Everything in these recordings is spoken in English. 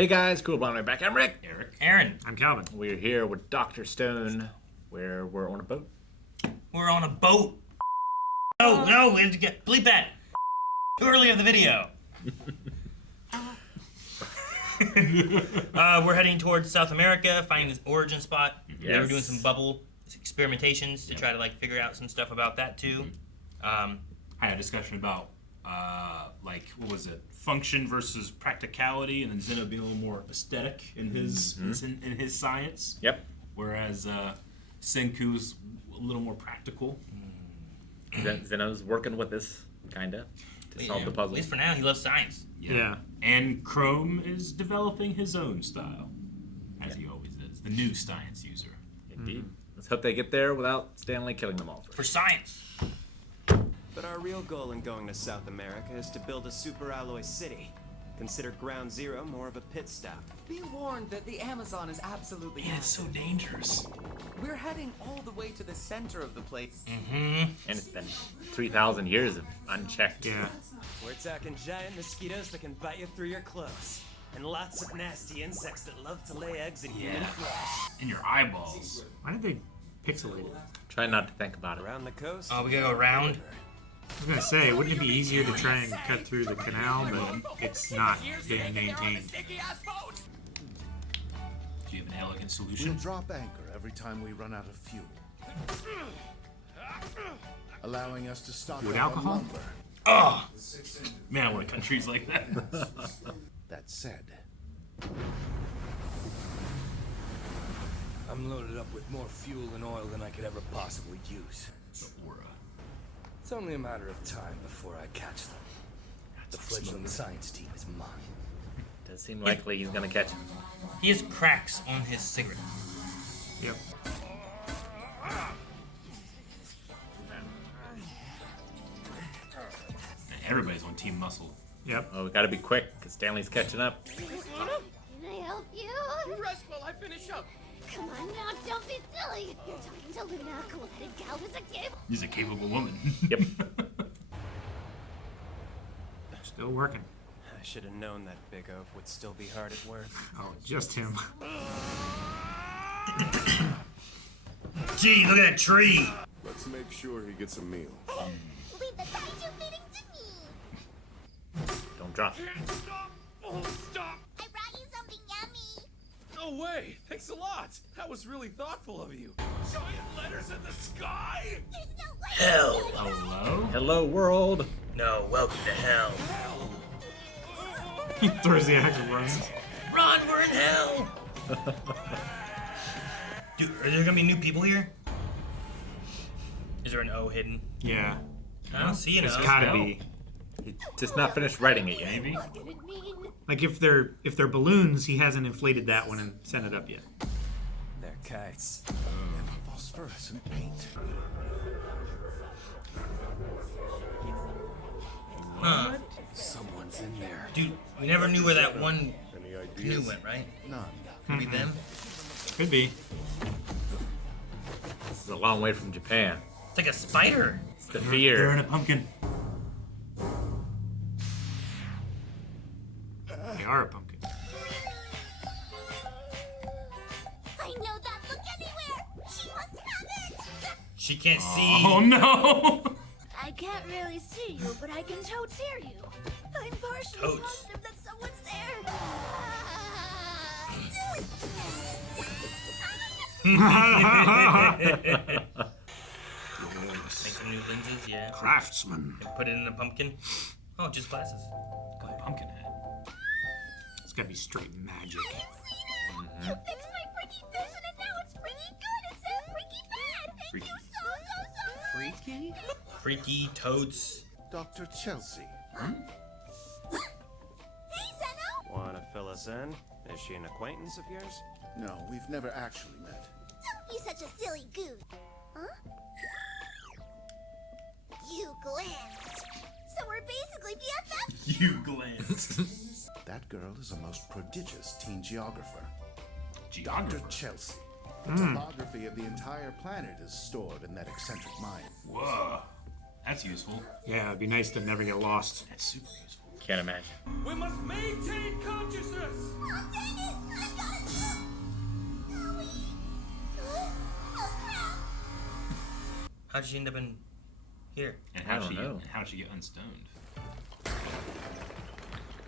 Hey guys, cool blonde back. I'm Rick. Eric. Aaron. I'm Calvin. We're here with Dr. Stone, where we're on a boat. We're on a boat. No, we have to bleep that. Too early of the video. We're heading towards South America, finding this origin spot. Yes. They were doing some bubble experimentations to try to figure out some stuff about that too. I had a discussion about what was it, function versus practicality, and then Zeno being a little more aesthetic in his in his science. Yep. Whereas Senku's a little more practical. Zeno's working with this, kinda, to solve the puzzle. At least for now, he loves science. Yeah. And Chrome is developing his own style, as he always is. The new science user. Indeed. Let's hope they get there without Stanley killing them all first. For science. But our real goal in going to South America is to build a super alloy city. Consider Ground Zero more of a pit stop. Be warned that the Amazon is absolutely Man, it's so dangerous. We're heading all the way to the center of the place. And it's been 3,000 years of unchecked. Yeah. We're talking giant mosquitoes that can bite you through your clothes. And lots of nasty insects that love to lay eggs in human flesh. In your eyeballs. Why did they pixelate it? Try not to think about it. Around the coast. Oh, we gotta go around. I was gonna say, wouldn't it be easier to try and cut through the canal, but it's not being maintained. Do you have an elegant We'll solution? drop anchor every time we run out of fuel, allowing us to stock With up on alcohol? lumber. Oh! Man, I want countries like that. That said, I'm loaded up with more fuel and oil than I could ever possibly use. The aura. It's only a matter of time before I catch them. The fledgling science team is mine. Does seem likely he's gonna catch him. He has cracks on his cigarette. Yep. Everybody's on Team Muscle. Yep. Oh, we gotta be quick, because Stanley's catching up. Can I help you? Rest while I finish up. Come on now, don't be silly. You're talking to Luna, cool-headed gal with a cable. She's a capable woman. Yep. Still working. I should have known that Big Oaf would still be hard at work. Oh, just him. Gee, look at that tree. Let's make sure he gets a meal. Leave the kaiju feeding to me. Don't drop. Stop! Oh, stop! I brought you something yummy. No way! Thanks a lot! That was really thoughtful of you. Giant letters in the sky! There's no way. Hell. Hello? Hello, world. No, welcome to hell. He throws the axe and runs. Run, we're in hell. Dude, are there gonna be new people here? Is there an O hidden? Yeah. I don't see an It's O. gotta be. He's just not finished writing it yet. Maybe? What did it mean? Like if they're balloons, he hasn't inflated that one and sent it up yet. They're kites. phosphorescent paint. Huh. Someone's in there. Dude, we never knew where that one Any canoe ideas? went, right? None. Could be them. Could be. This is a long way from Japan. It's like a spider. It's the They're fear. in a pumpkin. They are a pumpkin. I know that look anywhere. She must have it. She can't see. Oh no! I can't really see you, but I can totes hear you. I'm partially Totes. positive that someone's there. Make some new lenses, yeah. Craftsman. Put it in a pumpkin. Oh, just glasses. Got a pumpkin head. It's gotta be straight magic. You fixed my freaky vision and now it's freaky good instead of freaky bad. Thank you so Freaky? Freaky totes. Dr. Chelsea. Hey, Zeno! Wanna fill us in? Is she an acquaintance of yours? No, we've never actually met. Don't be such a silly goose. Huh? You glanced. So we're basically BFFs? You glanced. That girl is a most prodigious teen geographer. Dr. Geographer. Chelsea. The topography of the entire planet is stored in that eccentric mind. Whoa. That's useful. Yeah, it'd be nice to never get lost. That's super useful. Can't imagine. We must maintain consciousness! Oh, no! How'd she end up in here? And I don't know. how'd she get unstoned?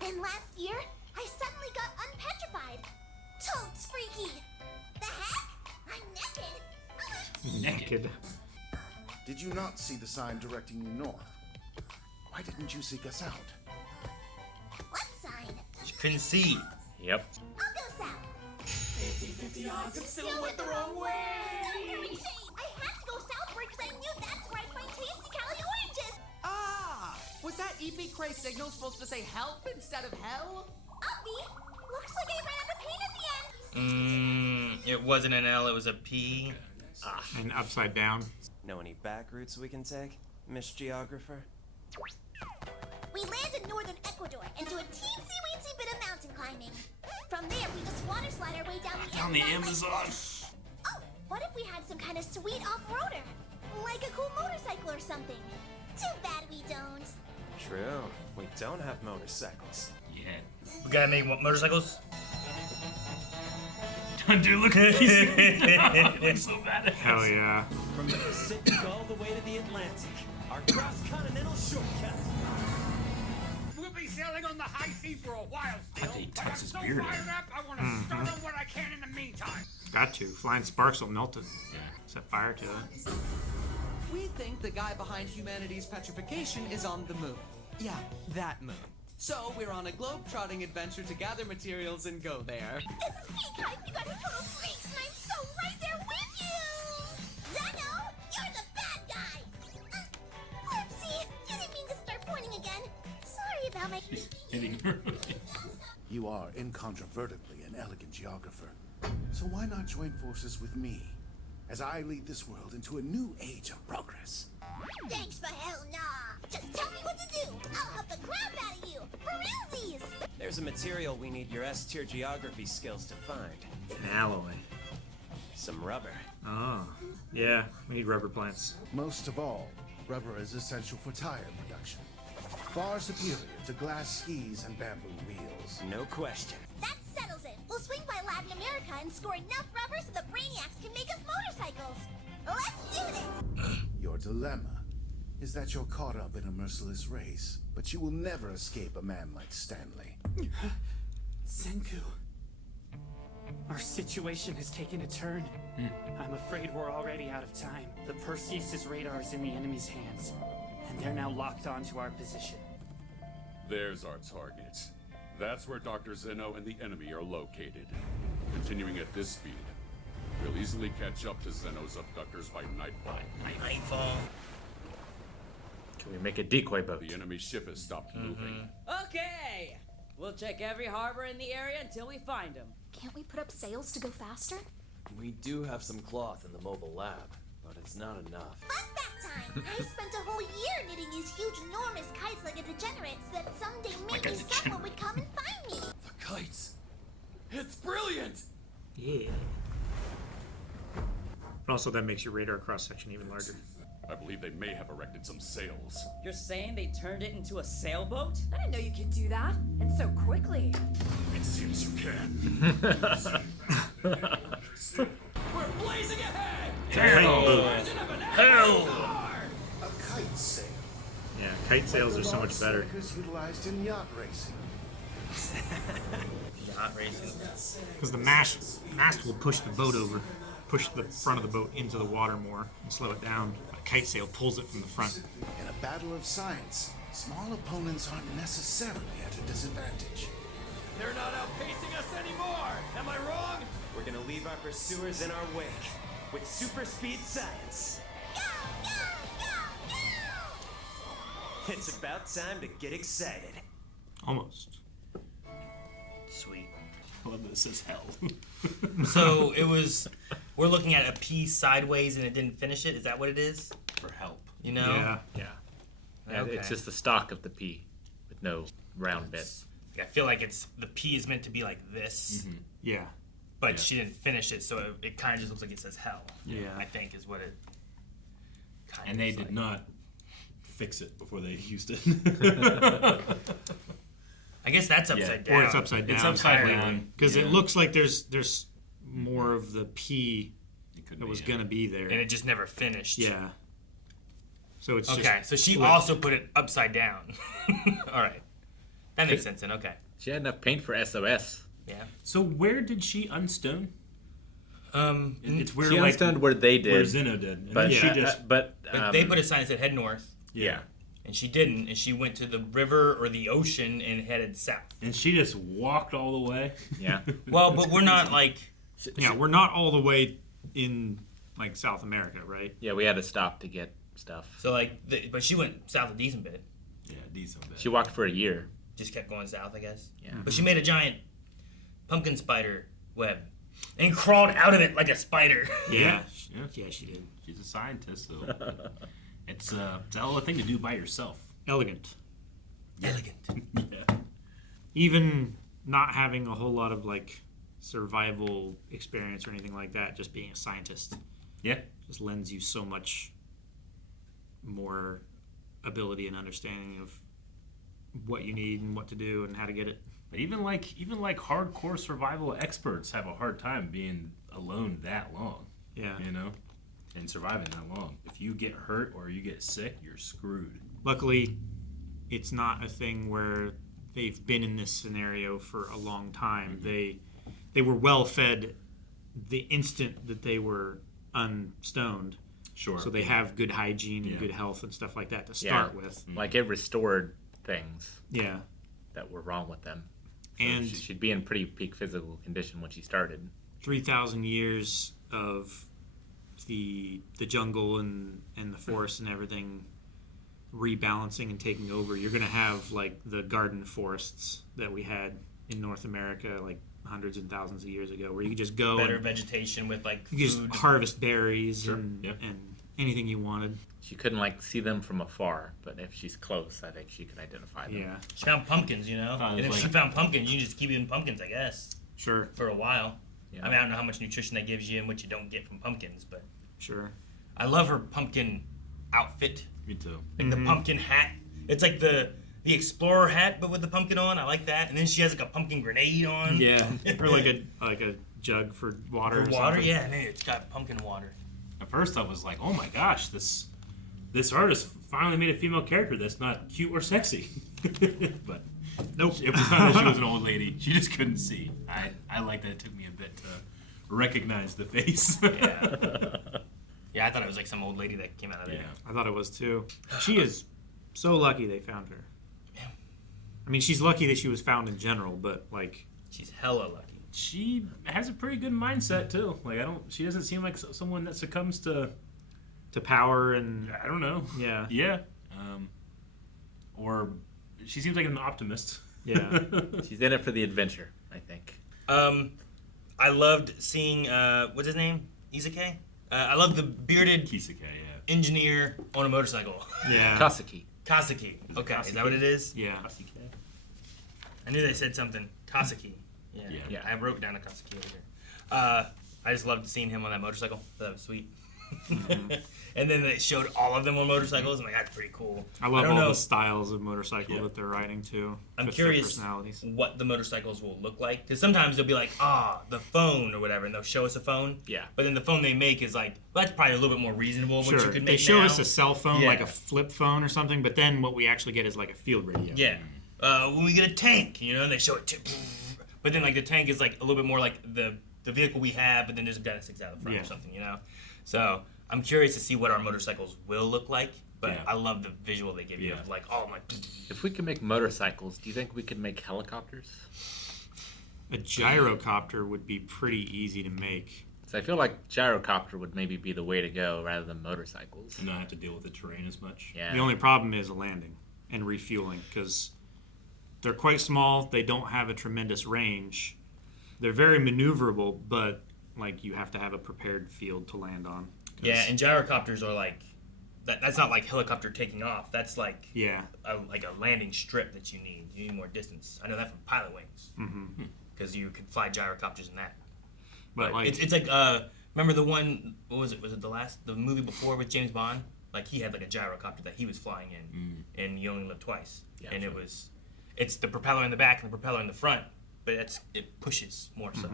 And last year, I suddenly got unpetrified. Totes freaky. The heck? I'm naked. Naked. Did you not see the sign directing you north? Why didn't you seek us out? What sign? She couldn't see. Yep. I'll go south. 50-50 odds, and still went the wrong way. I had to go southward because I knew that's where I'd find tasty Cali oranges. Ah! Was that EP Cray signal supposed to say help instead of hell? Uppy, looks like I ran out of paint at the end. It wasn't an L, it was a P. And upside down. Know any back routes we can take, Miss Geographer? We land in northern Ecuador and do a teensy-weensy bit of mountain climbing. From there, we just water slide our way down the Amazon. Oh, what if we had some kind of sweet off-roader? Like a cool motorcycle or something. Too bad we don't. True. We don't have motorcycles. Yeah. We got any motorcycles? Dude, look at these. Looks so bad. Hell yeah. From the Pacific all the way to the Atlantic, our cross-continental shortcut. We'll be sailing on the high sea for a while still. He But I'm tucks his so beard in. fired up, I want to start on what I can in the meantime. Got to. Flying sparks will melt it. Yeah. Set fire to it. We think the guy behind humanity's petrification is on the moon. Yeah, that moon. So we're on a globe-trotting adventure to gather materials and go there. This is me, guys. You guys are total freaks, and I'm so right there with you. Zeno, you're the bad guy. Whoopsie, you didn't mean to start pointing again. Sorry about my... Hitting her. You are incontrovertibly an elegant geographer. So why not join forces with me as I lead this world into a new age of progress? Thanks, but hell nah. Just tell me what to do. I'll help the crap out of you. For realsies. There's a material we need your S-tier geography skills to find. An alloy. Some rubber. Oh. Yeah, we need rubber plants. Most of all, rubber is essential for tire production. Far superior to glass skis and bamboo wheels. No question. That settles it. We'll swing by Latin America and score enough rubber so the brainiacs can make us motorcycles. Let's do this. Your dilemma is that you're caught up in a merciless race, but you will never escape a man like Stanley. Senku. Our situation has taken a turn. I'm afraid we're already out of time. The Perseus' radar is in the enemy's hands, and they're now locked onto our position. There's our target. That's where Dr. Zeno and the enemy are located. Continuing at this speed, we'll easily catch up to Zeno's abductors by nightfall. Nightfall. Can we make a decoy boat? The enemy ship has stopped moving. Okay! We'll check every harbor in the area until we find them. Can't we put up sails to go faster? We do have some cloth in the mobile lab, but it's not enough. Fun fact time! I spent a whole year knitting these huge, enormous kites like a degenerate so that someday maybe someone would come and find me. The kites. It's brilliant. Yeah. But also that makes your radar cross-section even larger. I believe they may have erected some sails. You're saying they turned it into a sailboat? I didn't know you could do that, and so quickly. It seems you can. We're blazing ahead. Hell! A kite sail. Yeah, kite sails are so much better. Because utilized in yacht racing. Yacht racing. Because the mast will push the boat over, push the front of the boat into the water more and slow it down. A kite sail pulls it from the front. In a battle of science, small opponents aren't necessarily at a disadvantage. They're not outpacing us anymore. Am I wrong? We're gonna leave our pursuers in our wake with super speed science. Go, go, go, go! It's about time to get excited. Almost. Sweet. I love that it says hell. So it was, we're looking at a P sideways and it didn't finish it? Is that what it is? For help. You know? Yeah. Yeah, Okay. it's just the stock of the P with no round bits. I feel like it's, the P is meant to be like this. Yeah. But she didn't finish it, so it kind of just looks like it says hell. Yeah. I think is what it kind And of they is did like. not fix it before they used it. I guess that's upside down. Or it's upside down. It's upside down. Because it looks like there's more of the P that was be, gonna be there. And it just never finished. Yeah. So it's okay. just So she flipped. also put it upside down. All right, that makes sense then. Okay. She had enough paint for SOS. Yeah. So where did she unstone? It's where She like unstoned where they did. where Zeno did, and But then she just But they put a sign that said head north, yeah. and she didn't, and she went to the river or the ocean and headed south. and she just walked all the way. Yeah. Well, but we're not like. Yeah, we're not all the way in like South America, right? Yeah, we had to stop to get stuff. So like, but she went south a decent bit. Yeah, decent bit. She walked for a year. Just kept going south, I guess. Yeah. But she made a giant pumpkin spider web and crawled out of it like a spider. Yeah, she did. She's a scientist, so it's a hell of a thing to do by yourself. Elegant. Elegant. Yeah. Even not having a whole lot of like survival experience or anything like that, just being a scientist. Yeah. Just lends you so much more ability and understanding of what you need and what to do and how to get it. But even like hardcore survival experts have a hard time being alone that long. Yeah. You know? And surviving that long. If you get hurt or you get sick, you're screwed. Luckily, it's not a thing where they've been in this scenario for a long time. They were well fed the instant that they were unstoned. Sure. So they have good hygiene and good health and stuff like that to start with. Like it restored things. Yeah. That were wrong with them. So And she'd be in pretty peak physical condition when she started. 3,000 years of the jungle and the forest and everything rebalancing and taking over. You're going to have like the garden forests that we had in North America like hundreds and thousands of years ago, where you could just go Better and vegetation with like you could just harvest berries Sure. and anything you wanted. She couldn't like see them from afar, but if she's close, I think she could identify them. Yeah. She found pumpkins, you know? And if she found pumpkins, you just keep eating pumpkins, I guess. Sure. For a while. Yeah. I mean, I don't know how much nutrition that gives you and what you don't get from pumpkins, but... Sure. I love her pumpkin outfit. Me too. Like the pumpkin hat. It's like the explorer hat, but with the pumpkin on. I like that. And then she has like a pumpkin grenade on. Yeah. Or like a jug for water. For or water, something. yeah. And then it's got pumpkin water. At first I was like, oh my gosh, this artist finally made a female character that's not cute or sexy. But nope. It was found that she was an old lady. She just couldn't see. I like that it took me a bit to recognize the face. Yeah. Yeah, I thought it was like some old lady that came out of there. I thought it was too. She is so lucky they found her. I mean, she's lucky that she was found in general, but like... She's hella lucky. She has a pretty good mindset too. Like she doesn't seem like someone that succumbs to power and I don't know. Yeah. Yeah. Or she seems like an optimist. Yeah. She's in it for the adventure, I think. I loved seeing what's his name? Izuke? I love the bearded engineer on a motorcycle. Yeah. Kaseki. Kaseki. Okay, is that what it is? Yeah. I knew they said something. Kaseki. Yeah. I wrote down a Kaseki over here. I just loved seeing him on that motorcycle. That was sweet. And then they showed all of them on motorcycles. I'm like, that's pretty cool. I love don't all know. the styles of motorcycle that they're riding too. I'm Fits their curious personalities. what the motorcycles will look like. Because sometimes they'll be like, the phone or whatever, and they'll show us a phone. Yeah. But then the phone they make is like, well, that's probably a little bit more reasonable what you Sure. could make They show now. us a cell phone, Yeah. like a flip phone or something, but then what we actually get is like a field radio. Yeah. When we get a tank, you know, and they show it but then like the tank is like a little bit more like the vehicle we have, but then there's a gun that sticks out of the front or something, you know? So I'm curious to see what our motorcycles will look like, but I love the visual they give you of like, oh my. If we could make motorcycles, do you think we could make helicopters? A gyrocopter would be pretty easy to make. So I feel like gyrocopter would maybe be the way to go rather than motorcycles. And not have to deal with the terrain as much. Yeah. The only problem is landing and refueling because they're quite small. They don't have a tremendous range. They're very maneuverable, but like you have to have a prepared field to land on. Yeah, and gyrocopters are like, that's not like helicopter taking off. That's like like a landing strip that you need. You need more distance. I know that from Pilot Wings. Because you could fly gyrocopters in that. But like, it's like, remember the one, what was it? Was it the movie before with James Bond? Like he had like a gyrocopter that he was flying in, and You Only Live Twice. Yeah, and sure. it's the propeller in the back and the propeller in the front, but it pushes more so.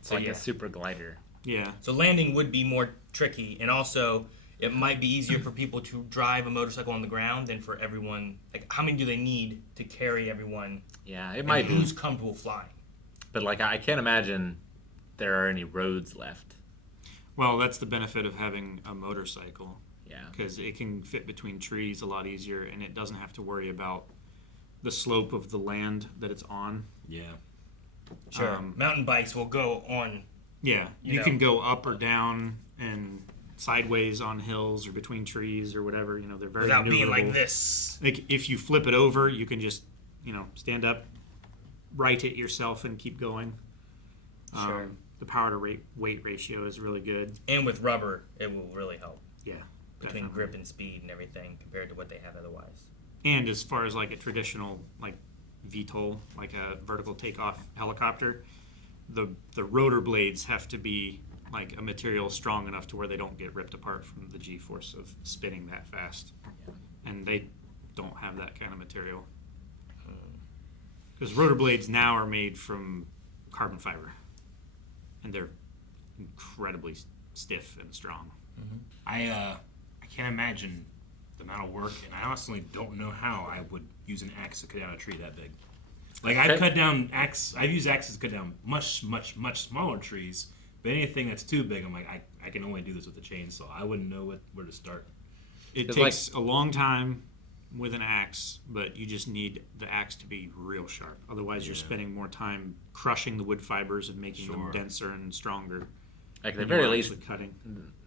It's like a super glider. Yeah. So landing would be more tricky, and also it might be easier for people to drive a motorcycle on the ground than for everyone. Like, how many do they need to carry everyone? Yeah, it might be. Who's comfortable flying? But like, I can't imagine there are any roads left. Well, that's the benefit of having a motorcycle. Yeah. Because it can fit between trees a lot easier, and it doesn't have to worry about the slope of the land that it's on. Yeah. Sure. Mountain bikes will go on. Yeah, you know. can go up or down and sideways on hills or between trees or whatever. You know, they're very Without being maneuverable. like this. Like if you flip it over, you can just, you know, stand up, right it yourself, and keep going. Sure. The power to weight ratio is really good. And with rubber, it will really help. Yeah. Between definitely. grip and speed and everything compared to what they have otherwise. And as far as like a traditional like VTOL, like a vertical takeoff helicopter, the rotor blades have to be like a material strong enough to where they don't get ripped apart from the G-force of spinning that fast. Yeah. And they don't have that kind of material. Because rotor blades now are made from carbon fiber, and they're incredibly stiff and strong. Mm-hmm. I can't imagine the amount of work, and I honestly don't know how I would use an axe to cut down a tree that big. Like I've used axes to cut down much smaller trees, but anything that's too big, I'm like, I can only do this with a chainsaw. I wouldn't know where to start. It takes a long time with an axe, but you just need the axe to be real sharp. Otherwise, you're spending more time crushing the wood fibers and making them denser and stronger. Like at the very least, cutting.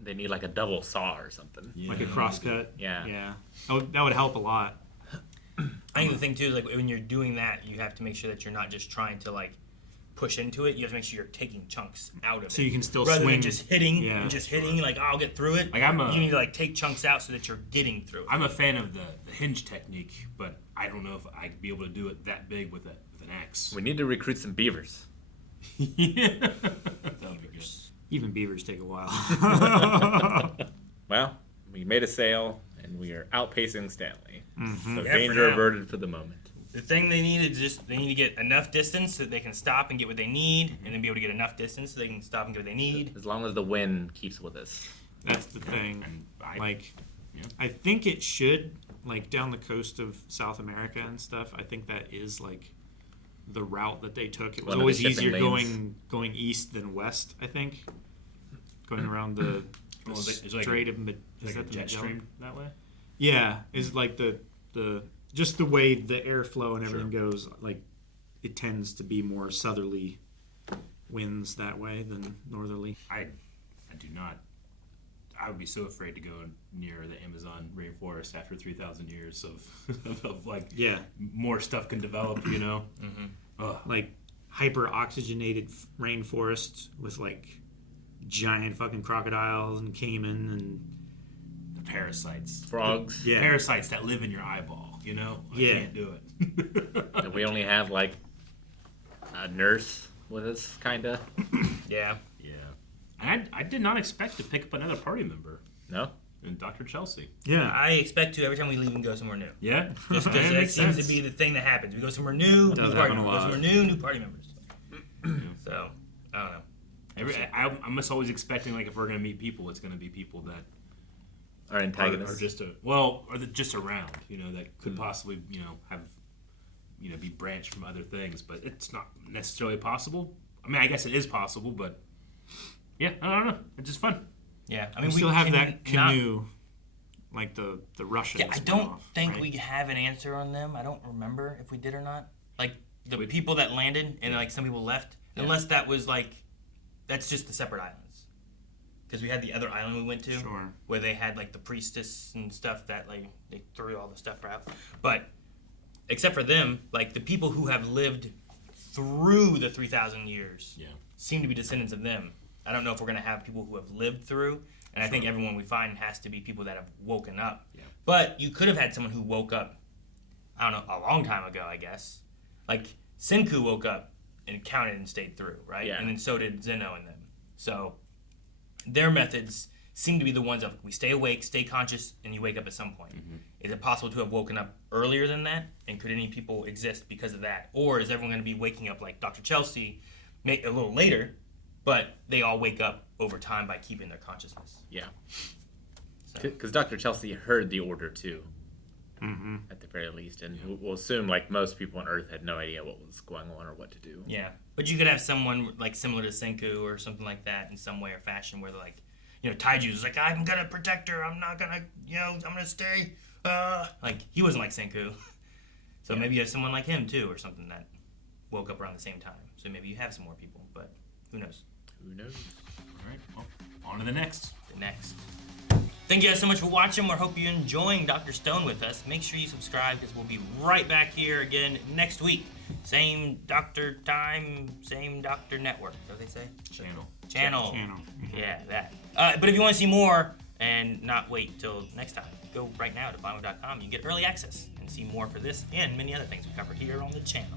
They need like a double saw or something. Yeah. Like a cross cut. Yeah. Yeah. That would help a lot. I think the thing too is like when you're doing that, you have to make sure that you're not just trying to like push into it. You have to make sure you're taking chunks out of it. So you can still rather swing. than just hitting and just hitting. Like I'll get through it. Like you need to like take chunks out so that you're getting through it. I'm a fan of the hinge technique, but I don't know if I'd be able to do it that big with an axe. We need to recruit some beavers. Yeah. That would be good. Even beavers take a while. Well, we made a sale, and we are outpacing Stanley. Mm-hmm. So Yeah, danger averted for the moment. The thing they need is just they need to get enough distance so that they can stop and get what they need, and then be able to get enough distance so they can stop and get what they need. As long as the wind keeps with us. That's the thing. I think it should, like down the coast of South America and stuff. I think that is like the route that they took. It was always easier going east than west. I think going around the Strait of is that the jet stream that way? Yeah, is like the just the way the airflow and everything goes. Like it tends to be more southerly winds that way than northerly. I do not. I would be so afraid to go near the Amazon rainforest after 3,000 years of like more stuff can develop, you know. Like hyper oxygenated rainforests with like giant fucking crocodiles and caiman and the parasites, frogs, parasites that live in your eyeball. You know, I can't do it. And we only have like a nurse with us, kinda. Yeah. I did not expect to pick up another party member. No. And Dr. Chelsea. Yeah. I expect to every time we leave and go somewhere new. Yeah. Just because that seems to be the thing that happens. We go somewhere new, new party members. Go somewhere new party members. So, I don't know. I'm just always expecting, like, if we're going to meet people, it's going to be people that are antagonists. Or just around, you know, that could possibly, you know, have, you know, be branched from other things. But it's not necessarily possible. I mean, I guess it is possible, but yeah, I don't know. It's just fun. Yeah, I I mean, mean, we still have that canoe, like the Russians. Yeah, I don't think we have an answer on them. I don't remember if we did or not. Like the people that landed and like some people left, unless that was like, that's just the separate islands. Because we had the other island we went to, where they had like the priestess and stuff that like they threw all the stuff out. But except for them, like the people who have lived through the 3,000 years seem to be descendants of them. I don't know if we're going to have people who have lived through, and I think everyone we find has to be people that have woken up. Yeah. But you could have had someone who woke up, I don't know, a long time ago, I guess. Like, Senku woke up and counted and stayed through, right? Yeah. And then so did Zeno and them. So their methods seem to be the ones of we stay awake, stay conscious, and you wake up at some point. Mm-hmm. Is it possible to have woken up earlier than that? And could any people exist because of that? Or is everyone going to be waking up like Dr. Chelsea a little later, but they all wake up over time by keeping their consciousness? Yeah. Because Dr. Chelsea heard the order too, Mm-hmm. at the very least, and we'll assume like most people on Earth had no idea what was going on or what to do. Yeah, but you could have someone like similar to Senku or something like that in some way or fashion, where they're like, Taiju's like, I'm gonna protect her. I'm not gonna, I'm gonna stay. Like he wasn't like Senku, so maybe you have someone like him too, or something that woke up around the same time. So maybe you have some more people, but who knows? Who knows? All right, well, on to the next. Thank you guys so much for watching. We hope you're enjoying Dr. Stone with us. Make sure you subscribe because we'll be right back here again next week. Same doctor time, same doctor network. Is that what they say? Channel. Yeah, that. But if you want to see more and not wait till next time, go right now to Vinyl.com. You can get early access and see more for this and many other things we cover here on the channel.